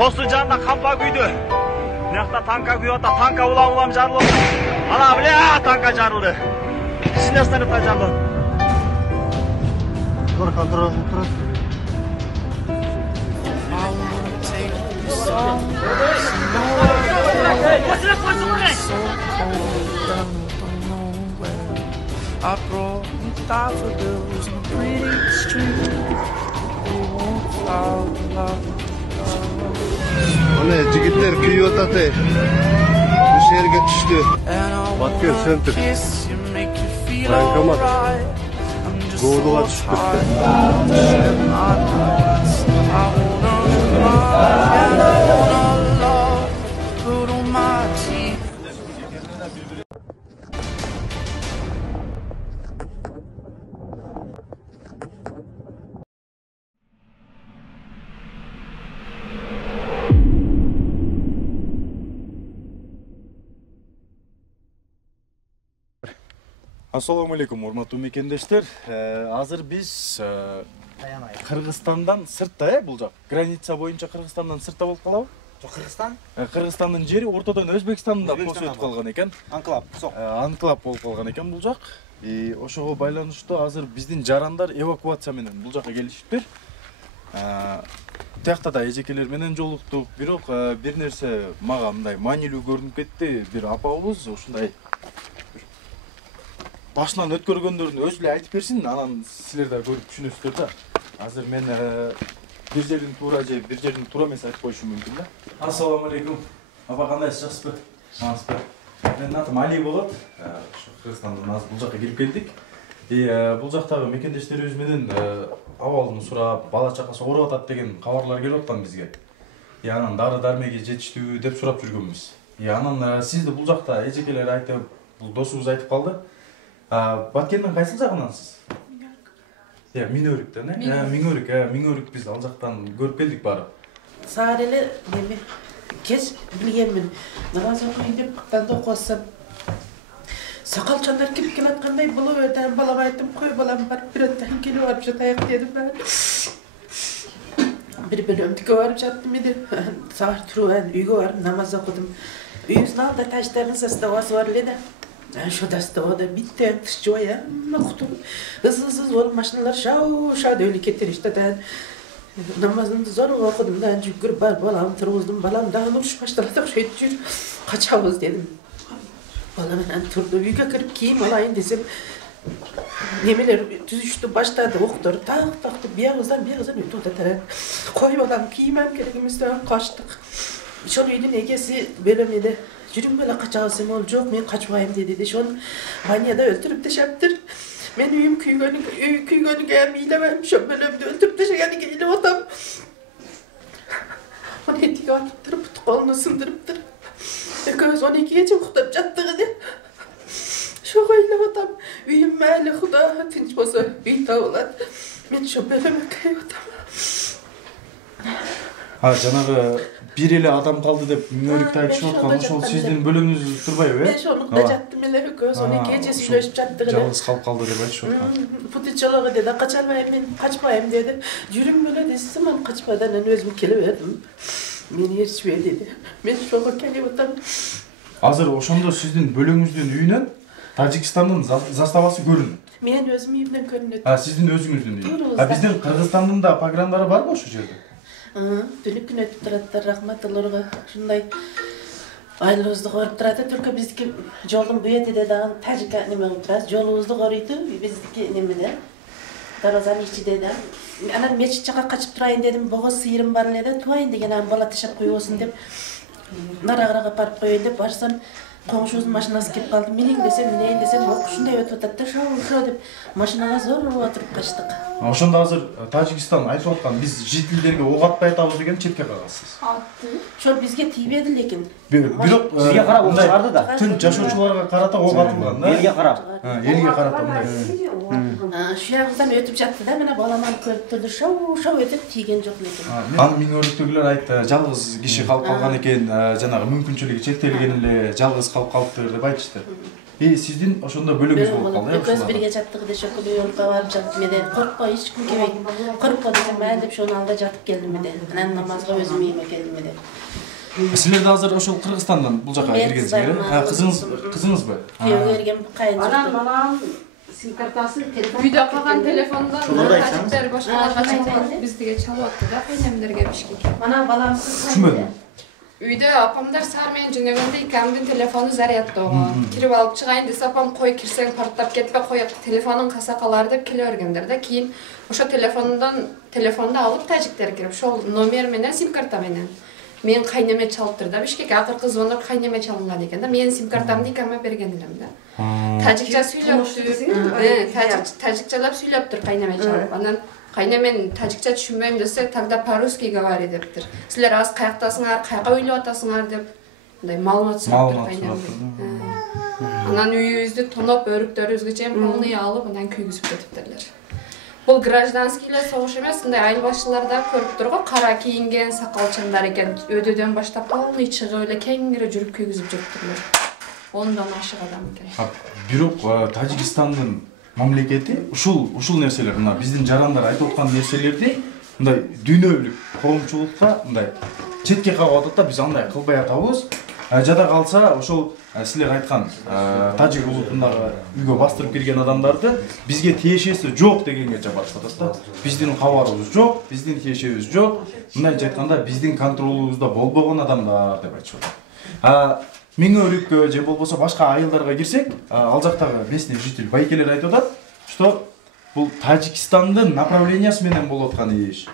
Postu canına kampa güydü. Nekta tanka güyotta, tanka ulam jarıldı. Ana bile tanka jarıldı. Sizin stanıpta jarıldı. Dur. I brought daffodils on a pretty street. They won't flower. Ana jigitler Kyoto'da bu şehirge düştü. Bakıyor Center. Bankomat. Go'duğa düştü. Assalamu alaikum, урматтуу мекендештер. Азыр биз Кыргызстандан сыртта, бул жак. Граница боюнча Кыргызстандан сыртта болуп калабы? Жок, Кыргызстан? Кыргызстандын жери ортодон Өзбекстандын да пост өтүп калган экен. Анклав, сок. Анклав болуп калган экен бул жак. Ошого байланыштуу азыр биздин жарандар эвакуация менен бул жака келишиптир. Тиякта да эжекелер менен жолуктук, бирок бир нерсе мага мындай маанилүү көрүнүп кетти. Бир апабыз ушундай башынан өткөргөндөрүн өзү эле айтып берсин, анан силер да көрүп түшүнөсүздөр да. Азыр мен бир жердин туура же бир жердин туура эмес айтып коюшум мүмкүн да. Ассаламу алейкум. Апа кандайсыз, жакшысызбы? Жакшысызбы? Менин атым Али болот. Ошо Кыргызстандан азыр бул жака келип келдик. Бул жактагы мекендештерибиз менен абалын сурап, бала чакасы ооруп атат деген кабарлар келип аткан бизге. Анан дары дармеги жетиштүүбү деп сурап жүргөнбүз. Анан сизди бул жакта эжекелер айтып, бул досубуз айтып калды. Баткендин кайсыл жагынансыз? Минөрүктөн, Миңөрүк биз ал жактан көрүп келдик барып. Саар эле неме кеч билгенмин. Намаз окуйын деп Кытайда окусам. Сакалчандар кирип келаткандай болуп өтөм, балама айттым, кой балам барып бир өттөн келип алып жатайык дедим мен. Бир бөлөмдүккө барып жаттым эди. Саар туруп үйгө барып намаз окудум. Үйүбүздүн алдында таштардын составасы бар эле да. Şu da bitti, tışçıya, mıktım. Hızlı olup maşinalar şav öyle kettir işte de. Namazını zor okudum da, çünkü balam turguzdum, balam daha nuruş başladık, kaçavuz dedim. Balam turdu, uyga kırıp kiyim alayım desem. Nemeler düştü, başladı, oktur, taktı, bir ağızdan ötü da. Koy balam, giymem gerekimizden kaçtık. Şol üydün egesi bölümede. Жүрүм беле качасың ол жок, мен качпайм dedi. Шон баняда өлтүрүп ташаптыр. Мен үйүм күйгөнүгө мыйлабайм, шо бөлөмдү өлтүрүп ташаганын келип атам. Оны этиге атыптыр, бут колуну сындырыптыр. Экөөбүз 12-ге уктап жаттык эле. Шого ыйлап атам. Үйүм мээли Куда тынч болсо үй табылат. Мен шо бөлөмгө кирип атам. Жанагы бир эле адам калды деп Миңөрүктө айтышып аткан, ошол сиздин бөлүмүңүз турбайбы, Мен шонукта жаттым эле, экөөбүз 12-ге сүйлөшүп жаттык эле. Жалгыз калып калды деп айтышып аткан. Путичологу деди, качалбайм, мен качпайм деди. Жүрүм беле десем, мен качпадан өзүм келе бердим. Мени ээрчибей деди. Мен шого келип атам. Азыр ошондо сиздин бөлөңүздүн үйүнөн Тажикстандын заставасы көрүнөт. Мен өзүм үйүмдөн көрүнөт. Сиздин өзүңүздүн үйү. Биздин Кыргызстандын да пограндары барбы ошол жерде? Түнүк күн өтүп тураттар, рахмат аларга. Ушундай айлыбызды коруп турат. Түркө биздики жолдун буетиде дагы тажика неме кылып турат. Жолубузду коруйт, биздики немеде. Даразанын ичиде да. Анан мечит жака качып турайын дедим. Бого сыйырым бар эле да, туайын деген бала ташап коебосун деп. Нарагыраак барып коеюн деп барсам, Коңшубуздун машинасы келип калды. Минин десем, ушундай өтүп атат да, шо деп машинага зор отуруп качтык. Ошондо азыр Тажикстан айтып аткан, биз жителдерге ок атпай атабыз деген четке кагасыз. Атты. Ошол бизге тийбеди лекин. Бирок бизге карап ок чыгарды да. Тын жашоочуларга карата ок атылган да. Элге карап. Элге карата мындай. Şu ягыздан өтүп жатты да, мына балам алып көрүп турду, шоу өтүп тийген жок экен. Анын миңөрүктөгүлөр айтты, жалгыз киши калып калган экен, жанагы мүмкүнчүлүгү чектелген эле, жалгыз калып калыптыр деп айтышты. Сиздин ошондо бөлөгүңүз болуп калды, Экөөбүз бирге жаттык деши клубка барып жаттык менен. Коркпо, эч ким келбейт. Коркпо десем, мен деп шону алда жатып келдим менен. Анан намазга өзүм үйүмө келдим менен. Силер да азыр ошол Кыргызстандан бул жака киргенсиңер, кызыңызбы? Күйөөгө келген кайын жок. Анан сим картасын үйдө калган телефондон тажиктер башкаларга чалып, биздиге чалып атты да, кайнемдерге Бишкекке. Мана баламсыз. Түшүнбөдүм. Үйдө апамдар саар менен жөнөгөндө икемдин телефону заряддаган. Кирип алып чыгайын десе апам кой кирсең порттап кетпе, кой телефонун касакалар деп келе бергендер да. Кийин ошо телефонду алып тажиктер кирип, ошол номер менен сим карта менен мен кайнеме чалыптыр да Бишкекке. Акыркы звонок кайнеме чалынган экен да. Менин сим картамды икеме берген элем да. Тажикча сүйлөптүр. Тажикчалап сүйлөптүр кайнеме чалып. Анан кайнемен тажикча түшүнбөйм десе, тогда по-русски говори дептир. Силер аз каяктасыңар, каяка үйлөп атасыңар деп мындай маалымат сураптыр кайнеме. Анан үйүбүздү тоноп, өрүктөрүбүзгө чейин полный алып, анан күйгүзүп кетиптирлер. Бул гражданскийлер согуш эмес, мындай айыл башчыларда көрүп турго, кара кийинген сакалчандар экен. Өдөдөн баштап полный чыгып эле кеңире жүрүп күйгүзүп жүрүптүрлөр. 10дан ашык адам экен. Бирок Тажикстандын мамлекети ушул нерселер, мына биздин жарандар айтып аткан нерселерди мындай дүйнөлүк коомчулукка мындай четке кагып атат да, биз андай кылбай атабыз. Жада калса ошол силер айткан тажик улутундагы үйгө бастырып кирген адамдарды бизге тиешеси жок дегенге жабарып атат да. Биздин кабарыбыз жок, биздин тиешебиз жок. Мындайча айтканда биздин контролубузда болбогон адамдар деп айтышат. Миңөрүккө же болбосо башка айылдарга кирсек, ал жактагы местный житель байкелер айтып атат, что бул Тажикстандын направлениясы менен болуп аткан иш.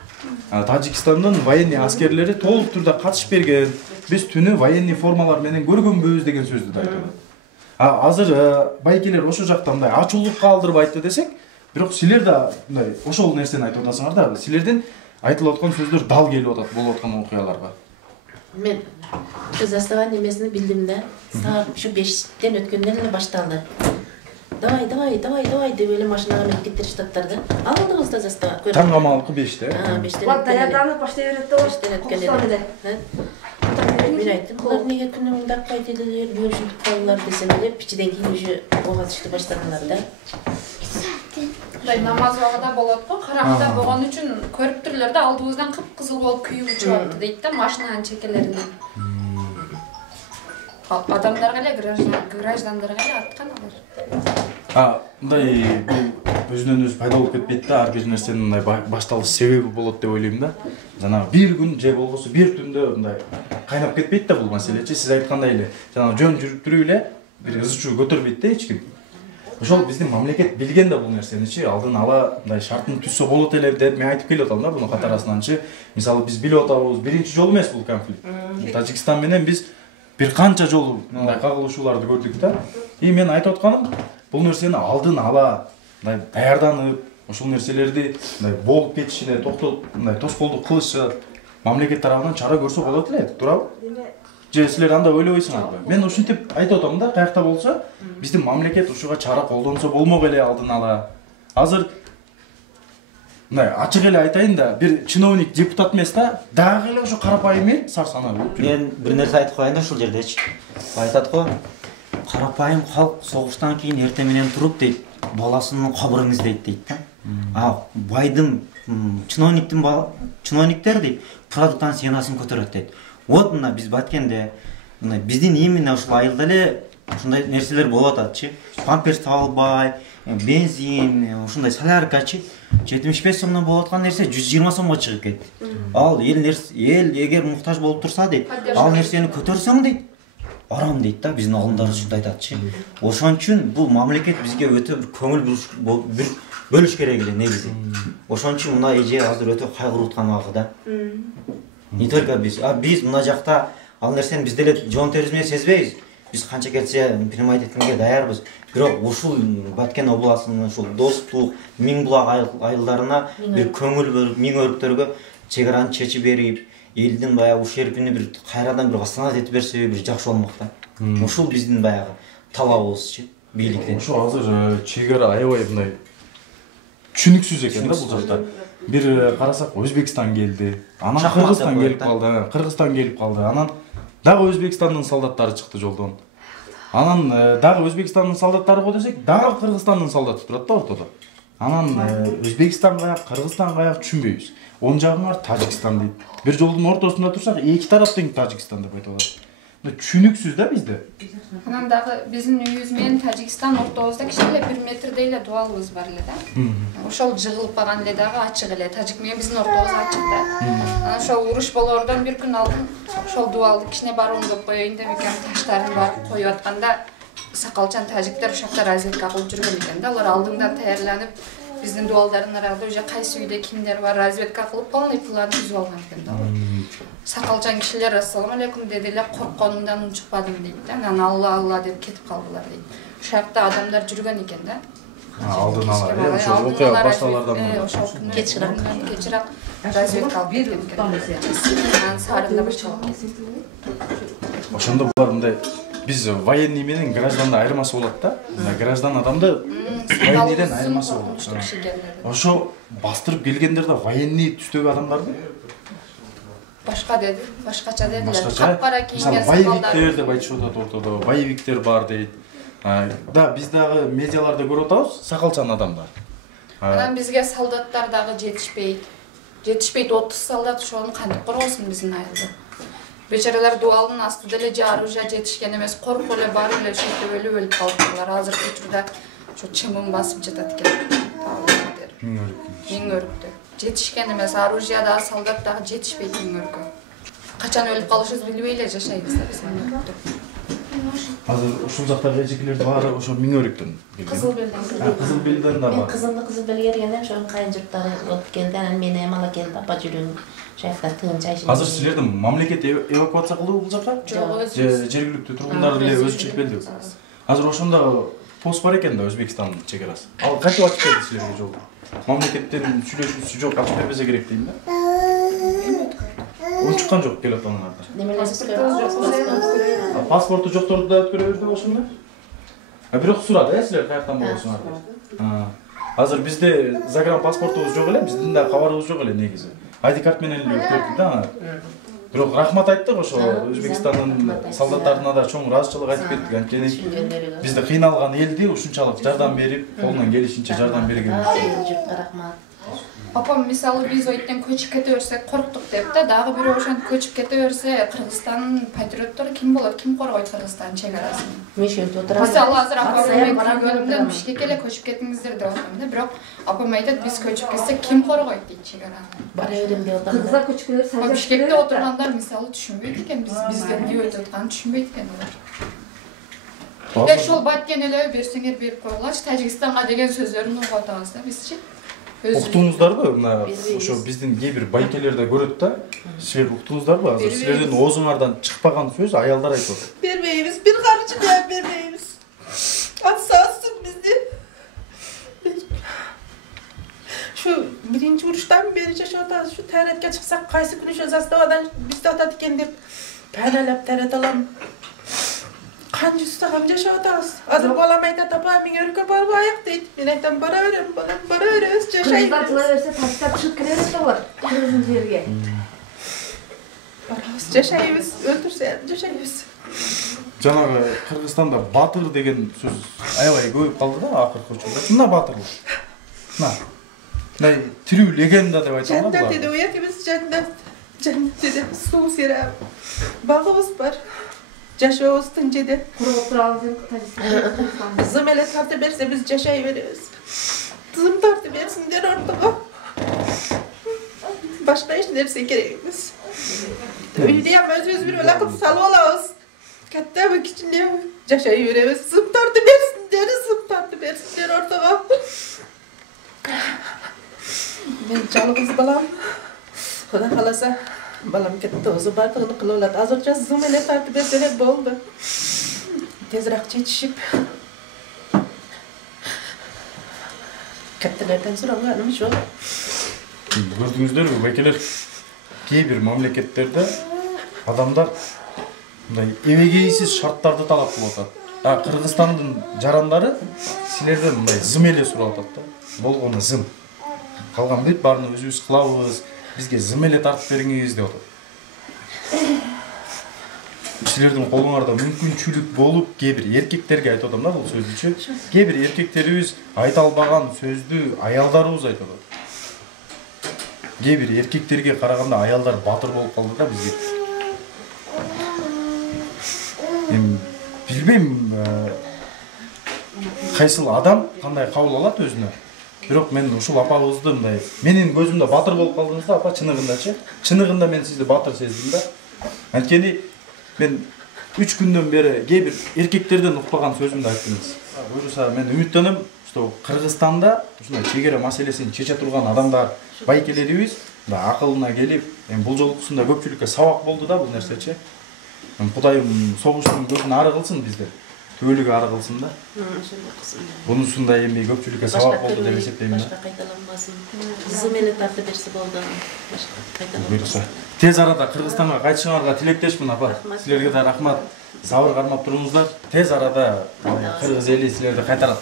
Тажикстандын военный аскерлери толук түрдө катышып берген. Биз түнү военный формалар менен көргөнбүз деген сөздү да айтып атат. Азыр байкелер ошол жакта мындай ачуулукка калдырып айтты десек, бирок силер да мындай ошол нерсени айтып атасыңар да. Силердин айтылып аткан сөздөр дал келип атат болуп аткан окуяларга. Мен застава немесini билдим да. Саат şu 5'ten өткөндөн эле башталды. Давай деп эле машинага минип кетти штаттарды. Алдыбыз да застава. Таң камалкы 5'те. 5'ten. Вот даярданып баштай берет да. 5'ten өткөн эле. Мен айттым, булар неге күнү мындак кайтедилер, бөлүшүп калдылар десем эле, пичиден кийин уже ок атышты баштадылар да. Намаз убагында болот го, караңгыда болгон үчүн көрүптүрлөр да, алдыбыздан кып-кызыл болуп күйүп чыгыптыр дейт да машинанын чекелеринен. Адамдарга эле, граждандарга эле аткан алар. Мындай өзүнөн өзү пайда болуп кетпейт да, ар бир нерсенин мындай башталыш себеби болот деп ойлойм да. Жанагы бир күн же болбосо бир түндө мындай кайнап кетпейт да бул маселечи. Сиз айткандай эле, жанагы жөн жүрүп туруп эле бир ызы-чуу көтөрбөйт да эч ким. Ошол биздин мамлекет билген да бул нерсеничи, алдын ала мындай шартын түзсө болот эле деп мен айтып келип атам да, буну катарасынанчы. Мисалы биз билип атабыз, биринчи жолу эмес бул конфликт. Тажикстан менен биз бир канча жолу мындай кагылышууларды көрдүк да. Мен айтып атканым, бул нерсени алдын ала мындай даярданып, ошол нерселерди мындай болуп кетишине мындай тоскоолдук кылышы мамлекет тарабынан чара көрсө болот эле, туурабы? Же силер андай ойлобойсуңарбы? Мен ушинтип айтып атам да, каякта болсо биздин мамлекет ушуга чара колдонсо болмок эле алдын ала. Азыр мындай ачык эле айтайын да, бир чиновник депутат эмес да, дагы эле ошо карапайым эл сарсанаа. Мен бир нерсе айтып коеюн да ушул жердечи. Айтат го, карапайым калк согуштан кийин эрте менен туруп дейт, баласынын кабырын издейт дейт да. Байдын чиновниктер дейт, продукттан ценасын көтөрөт дейт. Вот мына биз баткенде мына биздин именно ушул айылда эле ушундай нерселер болуп ататчы. Памперс табылбай, бензин, ушундай соляркачы 75 сомдон болуп аткан нерсе 120 сомго чыгып кетти. Ал эл эгер муктаж болуп турса дейт, ал нерсени көтөрсөң дейт, арам дейт да, биздин агымдар ушундай айтатчы. Ошон үчүн бул мамлекет бизге өтө бир көңүл бөлүш керек эле негизи. Ошон үчүн мына эже азыр өтө кайгырып аткан убагы да. Не только биз мына жакта ал нерсени биз деле жоон терибиз менен сезбейбиз. Биз канча келсе примат эткенге даярбыз. Бирок ушул Баткен областынын ушул Достук, Миң булак айылдарына бир көңүл бөлүп, Миң өрүктөргө чек араны чечип берип, элдин баягы ушерпини бир кайрадан бир астанат этип берсе бир жакшы болмок да. Ушул биздин баягы талабыбызчы бийликтен. Ошо азыр чек ара аябай мындай түшүнүксүз экен да бул жакта. Бир карасак Өзбекстан келди, анан Кыргызстан келип калды, Кыргызстан келип калды, анан дагы Өзбекстандын солдаттары чыкты жолдон. Анан дагы Өзбекстандын солдаттары го десек, дагы Кыргызстандын солдаты турат да ортодо. Анан Өзбекстан каяк, Кыргызстан каяк түшүнбөйбүз. Оң жагыңар Тажикстан дейт. Бир жолдун ортосунда турсак, эки тарап тең Тажикстан деп айтып атат. Түшүнүксүз да бизде. Анан дагы биздин үйүбүз менен Тажикстан ортобузда кичине 1 метрдей эле дуалыбыз бар эле да. Ошол жыгылып калган эле дагы ачык эле. Тажик менен биздин ортобуз ачык да. Анан ошол уруш болоордон бир күн алдын ошол дуалды кичине барып оңдоп коеюн деп экен таштарын барып коюп атканда сакалчан тажиктер ошакта разведка кылып жүргөн экен да. Алар алдыңдан даярданып биздин дуалдардын аралыгында уже кайсы үйдө кимдер бар разведка кылып полный план түзүп алган экен да. Сакалчан кишилер ассалам алейкум деди эле коркконумдан унчукпадым дейт да. Анан алла деп кетип калдылар дейт. Ошакта адамдар жүргөн экен да. Алдын ала, ошо окуя башталардан ошол күнү кечирак разведка алып кеткен экен. Анан саарында башталган. Ошондо булар мындай биз военный менен гражданда айырмасы болот да. Граждан адамды военныйден айырмасы болот. Ошо бастырып келгендер да военный түстөгү адамдарды башка деди, башкача дедилер. Капкара кийинген боевиктер деп айтышып атат ортодо. Боевиктер бар дейт. Да, биз дагы медиаларда көрүп атабыз сакалчан адамдар. Анан бизге солдаттар дагы жетишпейт. 30 солдат ошону кантип коргосун биздин айылды. Бечаралар дуалдын астында эле же оружие жетишкен эмес, коркуп эле барып эле ошентип өлүп калдылар. Азыркы учурда ошо чымын басып жатат экен. Миң өрүктө. Жетишкен эмес, оружие дагы солдат дагы жетишпейт миң өрүккө. Качан өлүп калышыбызды билбей эле жашайбыз да биз миң өрүктө. Азыр ушул жактагы эжекелерди баары ошо миң өрүктөн келген. Кызыл белден. Кызыл белден да бар. Кызыл белге келгенде ошо кайын журттары болуп келди. Анан мен эмала келди, апа жүрүң. Шайфта тыгын жайшын. Азыр силердин мамлекет эвакуация кылды бул жакка? Жок, жергиликтүү тургундар эле өзү чыгып келди. Азыр ошондо пост бар экен да Өзбекстандын чек арасы. Ал кантип ачып берди силерге жолду? Мамлекеттен сүйлөшүүсү жок, ачып бербесе керек дейм да. Унчуккан жок келип атганыңарда. Паспорту жокторду да өткөрө берди ошондо. Бирок сурады, силер каяктан болосуңар? Азыр бизде загран паспортубуз жок эле, биздин да кабарыбыз жок эле негизи. ID карт менен эле өткөрдүк да. Бирок рахмат айттык ошо Өзбекстандын солдаттарына да чоң ыраазычылык айтып кеттик. Анткени бизде кыйналган элди ушунчалык жардам берип, колунан келишинче жардам берген. Рахмат. Апам мисалы биз ойттон көчүп кете берсек корктук деп да, дагы бирөө ошентип көчүп кете берсе Кыргызстандын патриоттору ким болот? Ким коргойт Кыргызстандын чек арасын? Мешелде отурат. Мисалы азыр апам мен көргөнүмдөн Бишкекке эле көчүп кетиңиздер деп атам да, бирок апам айтат биз көчүп кетсек ким коргойт дейт чек араны. Бара берем деп атам. Кыргыздар көчүп келсе Бишкекте отургандар мисалы түшүнбөйт экен, бизде эмне өтүп атканын түшүнбөйт экен алар. Ошол Баткен эле берсеңер берип койгулачы, Тажикстанга деген сөздөрүн угуп атабыз да бизчи. Уктуңуздарбы? Мына ошо биздин кээ бир байкелерде көрөт да. Силер уктуңуздарбы? Азыр силердин оозуңардан чыкпаган сөз аялдар айтып атат. Бербейбиз, бир карчы да бербейбиз. Атсасын бизди. Şu birinci urushdan beri жашап şu taratga chiqsak qaysi kuni shu zastovadan bizda otat ekan deb panalab taratalam. Qancha ustag'am jashab otamiz. Hozir bolam aytadi, "Opa, men yo'lga borib oyoq" deydi. Men aytaman, "Boraverim, bolam, boraveramiz, jashaymiz." Kırgızlar verse taşlar çıkıp geliriz de var. Kırgızın yerine. Boramiz, jashaymiz, o'ldirsa ham jashaymiz. Жанагы Кыргызстанда батыр деген сөз аябай көбөйүп калды да акыркы учурда. Мына батырлык. Мына. Мына тирүү легенда деп айтамын да. Жандат деди, оятыбыз жандат. Жандат деди, суу серап. Багыбыз бар. Жашообуздун жеде. Kurup duralım Tacikistan. Kızım ele tartı verse biz yaşayıveririz. Kızım tartı versinler ortaga. Başka iş neresi gereğimiz. Öyle ama öz bir öyle akıp salı olağız. Katta bak içinde yaşayıveririz. Kızım tartı versinler, kızım tartı versinler ortaga. Ben çalığız balam. Xuda kalasa. Balam katta o'zi bartig'ini qila oladi. Hozircha zum ele tartib bersalar bo'ldi. tezroq yetishib kattalardan so'raganim shu. Gördüңүздөр бекелер, кээ бир мамлекеттерде адамдар мындай эбегейсиз шарттарды талап кылып атат. Кыргызстандын жарандары силерден мындай зым эле сурап атат да. Болгону зым. Калган бүт баарын өзүбүз кылабыз, бизге зым эле тартып бериңиз деп атат. Силердин колуңарда мүмкүнчүлүк болуп, кээ бир эркектерге айтып атам да бул сөздүчү. Кээ бир эркектерибиз айта албаган сөздү аялдарыбыз айтып атат. Кээ бир эркектерге караганда аялдар батыр болуп калды да бизге. Билбейм, кайсыл адам кандай кабыл алат өзүнө. Бирок мен ушул апабызды мындай менин көзүмдө батыр болуп калдыңыз да, апа, чыныгындачы. Чыныгында мен сизди батыр сездим да. Анткени мен 3 күндөн бери кээ бир эркектерден укпаган сөзүмдү айттыңыз. Буюрса мен үмүттөнөм, что Кыргызстанда ушундай чегара маселесин чече турган адамдар, байкелерибиз да акылына келип, бул жолкусунда көпчүлүккө сабак болду да бул нерсечи. Кудайым согуштун көзүн ары кылсын бизде. Түбөлүгү ары кылсын да. Бунусунда эми көпчүлүккө сабак болду деп эсептейм да. Башка кайталанбасын. Зым эле тартып берсе болду. Башка кайталанбасын. Тез арада Кыргызстанга кайтышыңарга тилектешмин, апа. Силерге да рахмат. Сабыр кармап туруңуздар. Тез арада кыргыз эли силерди кайтарат.